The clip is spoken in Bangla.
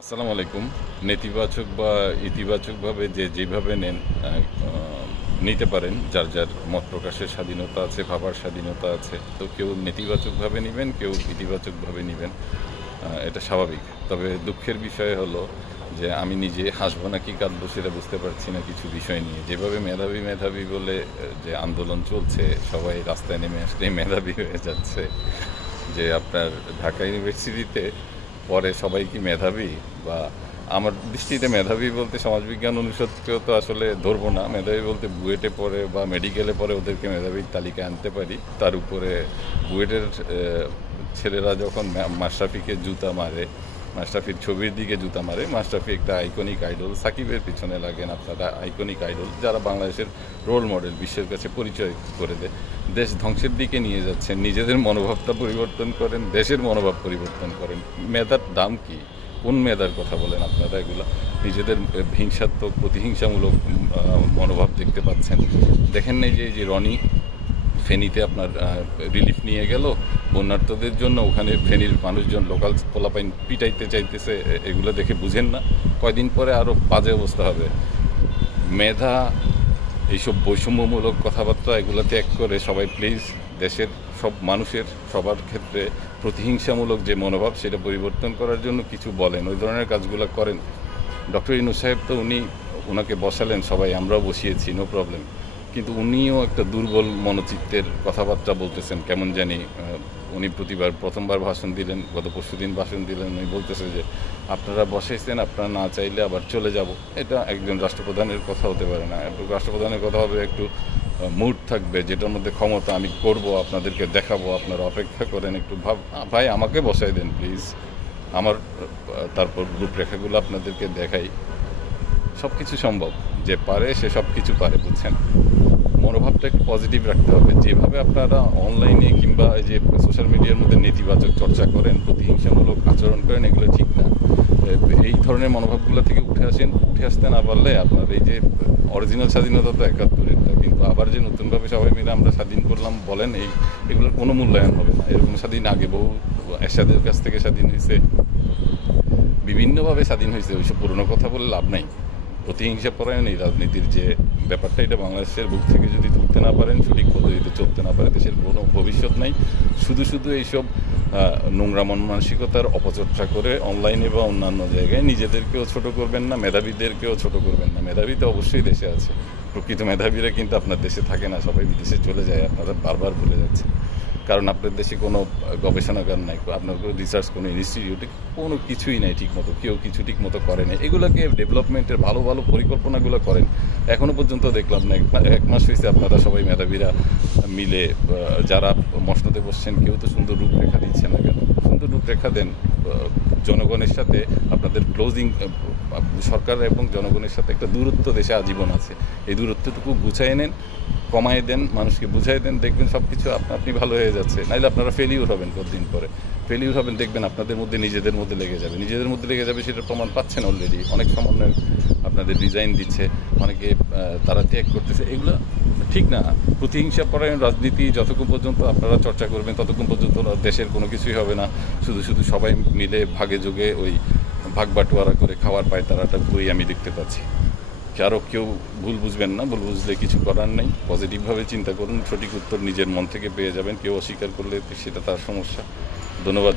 আসসালামু আলাইকুম। নেতিবাচক বা ইতিবাচকভাবে যেভাবে নেন নিতে পারেন। যার যার মত প্রকাশের স্বাধীনতা আছে, ভাবার স্বাধীনতা আছে। তো কেউ নেতিবাচকভাবে নেবেন, কেউ ইতিবাচকভাবে নেবেন, এটা স্বাভাবিক। তবে দুঃখের বিষয় হলো যে আমি নিজে হাসবো নাকি কাঁদবো সেটা বুঝতে পারছি না কিছু বিষয় নিয়ে। যেভাবে মেধাবী মেধাবী বলে যে আন্দোলন চলছে, সবাই রাস্তায় নেমে আসলেই মেধাবী হয়ে যাচ্ছে। যে আপনার ঢাকা ইউনিভার্সিটিতে পরে সবাই কি মেধাবী? বা আমার দৃষ্টিতে মেধাবী বলতে সমাজবিজ্ঞান অনুষদকেও তো আসলে ধরবো না। মেধাবী বলতে বুয়েটে পড়ে বা মেডিকেলে পড়ে ওদেরকে মেধাবীর তালিকায় আনতে পারি। তার উপরে বুয়েটের ছেলেরা যখন মাশরাফিকে জুতা মারে, মাশরাফির ছবির দিকে জুতা মারে, মাশরাফি একটা আইকনিক আইডল, সাকিবের পিছনে লাগেন আপনারা আইকনিক আইডল, যারা বাংলাদেশের রোল মডেল, বিশ্বের কাছে পরিচয় করে দেয়। দেশ ধ্বংসের দিকে নিয়ে যাচ্ছেন, নিজেদের মনোভাবটা পরিবর্তন করেন, দেশের মনোভাব পরিবর্তন করেন। মেধার দাম কি? কোন মেধার কথা বলেন আপনারা? এগুলা নিজেদের হিংসাত্মক প্রতিহিংসামূলক মনোভাব দেখতে পাচ্ছেন। দেখেন নাই যে রনি ফেনীতে আপনার রিলিফ নিয়ে গেল বন্যার্তদের জন্য, ওখানে ফেনীর মানুষজন লোকাল পোলাপাইন পিটাইতে চাইতেছে, এগুলো দেখে বুঝেন না? কয়দিন পরে আরও বাজে অবস্থা হবে। মেধা, এইসব বৈষম্যমূলক কথাবার্তা এগুলো ত্যাগ করে সবাই প্লিজ দেশের সব মানুষের সবার ক্ষেত্রে প্রতিহিংসামূলক যে মনোভাব সেটা পরিবর্তন করার জন্য কিছু বলেন, ওই ধরনের কাজগুলো করেন। ডক্টর ইউনূস সাহেব তো ওনাকে বসালেন, সবাই আমরাও বসিয়েছি, নো প্রবলেম। কিন্তু উনিও একটা দুর্বল মনোচিত্তের কথাবার্তা বলতেছেন কেমন জানি। উনি প্রথমবার ভাষণ দিলেন, গত পরশুদিন ভাষণ দিলেন, উনি বলতেছে যে আপনারা বসাইছেন, আপনারা না চাইলে আবার চলে যাব। এটা একজন রাষ্ট্রপ্রধানের কথা হতে পারে না। রাষ্ট্রপ্রধানের কথা হবে একটু মুড থাকবে, যেটার মধ্যে ক্ষমতা আমি করব, আপনাদেরকে দেখাবো, আপনারা অপেক্ষা করেন একটু। ভাই আমাকে বসাই দেন প্লিজ, আমার তারপর রূপরেখাগুলো আপনাদেরকে দেখাই। সব কিছু সম্ভব, যে পারে সে সব কিছু পারে, বুঝছেন? মনোভাবটা একটু পজিটিভ রাখতে হবে। যেভাবে আপনারা অনলাইনে কিংবা এই যে সোশ্যাল মিডিয়ার মধ্যে নেতিবাচক চর্চা করেন, প্রতিহিংসামূলক আচরণ করেন, এগুলো ঠিক না। এই ধরনের মনোভাবগুলো থেকে উঠে আসতে না পারলে আপনার এই যে অরিজিনাল স্বাধীনতা তো ৭১-এরটা, কিন্তু আবার যে নতুনভাবে সবাই মিলে আমরা স্বাধীন করলাম বলেন, এগুলোর কোনো মূল্যায়ন হবে না। এরকম স্বাধীন আগে বহু এরশাদের কাছ থেকে স্বাধীন হয়েছে, বিভিন্নভাবে স্বাধীন হয়েছে। ওইসব পুরনো কথা বলে লাভ নাই। প্রতিহিংসা পরায়ণ এই রাজনীতির যে ব্যাপারটা, এটা বাংলাদেশের বুক থেকে যদি তুলতে না পারেন, সঠিক পদ্ধতিতে চলতে না পারে, দেশের কোনো ভবিষ্যৎ নাই। শুধু এইসব নোংরা মন মানসিকতার অপচর্চা করে অনলাইনে বা অন্যান্য জায়গায় নিজেদেরকেও ছোট করবেন না, মেধাবীদেরকেও ছোট করবেন না। মেধাবী তো অবশ্যই দেশে আছে, প্রকৃত মেধাবীরা কিন্তু আপনার দেশে থাকে না, সবাই বিদেশে চলে যায়। আপনারা বারবার ভুলে যাচ্ছে, কারণ আপনার দেশে কোনো গবেষণাগার নাই, আপনার কোনো রিসার্চ, কোনো ইনস্টিটিউটে কোনো কিছুই নাই ঠিকমতো, কেউ কিছু ঠিকমতো করে না। এগুলোকে ডেভেলপমেন্টের ভালো ভালো পরিকল্পনাগুলো করেন, এখনও পর্যন্ত দেখলাম না। ১ মাস হয়েছে আপনারা সবাই মেধাবীরা মিলে যারা মসনদে বসছেন, কেউ তো সুন্দর রূপরেখা দিচ্ছে না। কেন সুন্দর রূপরেখা দেন? জনগণের সাথে আপনাদের ক্লোজিং, সরকার এবং জনগণের সাথে একটা দূরত্ব দেশে আজীবন আছে, এই দূরত্বটুকু গুছাই নেন, কমায় দেন, মানুষকে বুঝাই দেন, দেখবেন সব কিছু আপনি ভালো হয়ে যাচ্ছে। নাইলে আপনারা ফেলিউর হবেন, কতদিন পরে ফেলিউর হবেন, দেখবেন আপনাদের মধ্যে নিজেদের মধ্যে লেগে যাবে। সেটার প্রমাণ পাচ্ছেন অলরেডি। অনেক সমন্বয় আপনাদের ডিজাইন দিচ্ছে, অনেকে তারা ত্যাগ করতেছে। এগুলো ঠিক না। প্রতিহিংসা পরায়ণ রাজনীতি যতক্ষণ পর্যন্ত আপনারা চর্চা করবেন, ততক্ষণ পর্যন্ত দেশের কোনো কিছুই হবে না। শুধু সবাই মিলে ভাগে যোগে ওই ভাগ বাটোয়ারা করে খাওয়ার পায়তারাটা বই আমি দেখতে পাচ্ছি। কারো কেউ ভুল বুঝবেন না, ভুল বুঝলে কিছু করার নেই। পজিটিভভাবে চিন্তা করুন, সঠিক উত্তর নিজের মন থেকে পেয়ে যাবেন। কেউ অস্বীকার করলে সেটা তার সমস্যা। ধন্যবাদ।